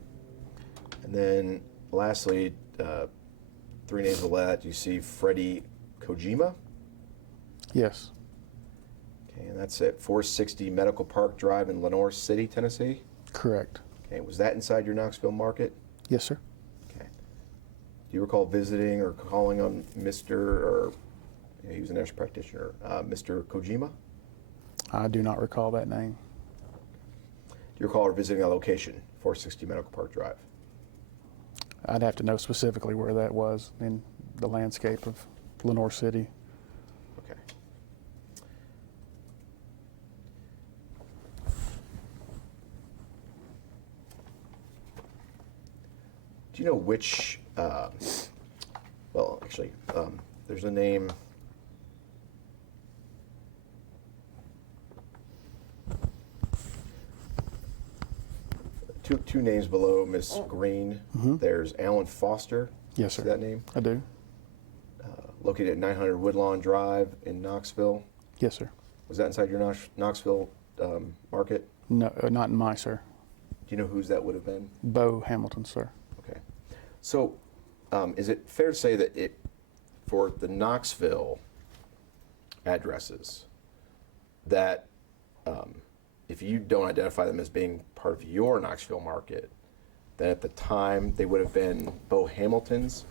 And then lastly, 3 names below that, do you see Freddie Kojima? Yes, Okay, and that's at 460 Medical Park Drive in Lenore City, Tennessee. correct. Okay, was that inside your Knoxville market? Yes, sir. Okay. Do you recall visiting or calling on Mr. or he was a nurse practitioner, Mr. Kojima? I do not recall that name. Do you recall visiting that location, 460 Medical Park Drive? I'd have to know specifically where that was in the landscape of Lenore City. Okay. Do you know which, well, actually, there's a name. Two names below Miss Green. There's Alan Foster. Yes, See sir. that name? I do. Located at 900 Woodlawn Drive in Knoxville. Yes, sir. Was that inside your Knoxville market? No, not in my, sir. Do you know whose that would have been? Bo Hamilton, sir. Okay. So, is it fair to say that for the Knoxville addresses, that if you don't identify them as being part of your Knoxville market, then at the time they would have been Bo Hamilton's,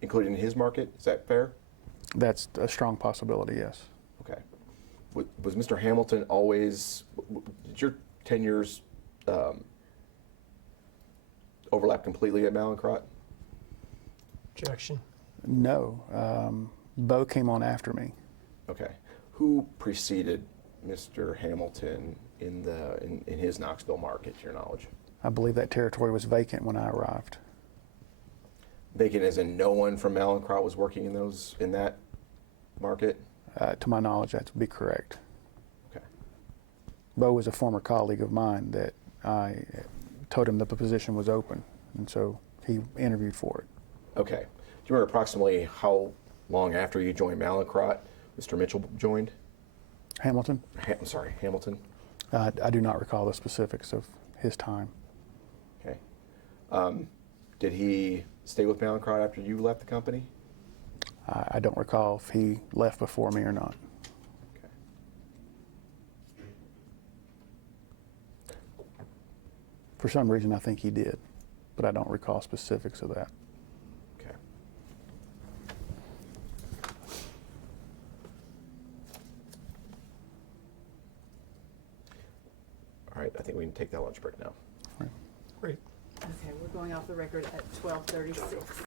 included in his market? Is that fair? That's a strong possibility, yes. Okay. Was Mr. Hamilton always, did your tenures overlap completely at Malincrot? Objection. No, Bo came on after me. Okay. Who preceded Mr. Hamilton in his Knoxville market, to your knowledge? I believe that territory was vacant when I arrived. Vacant as in no one from Malincrot was working in that market? To my knowledge, that would be correct. Okay. Bo was a former colleague of mine that I told him that the position was open, and so he interviewed for it. Okay. Do you remember approximately how long after you joined Malincrot Mr. Mitchell joined? Hamilton? I'm sorry, Hamilton? I do not recall the specifics of his time. Okay. Did he stay with Malincrot after you left the company? I don't recall if he left before me or not. Okay. For some reason, I think he did, but I don't recall specifics of that. Okay. All right, I think we can take that lunch break now. Great. Okay, we're going off the record at 12:36.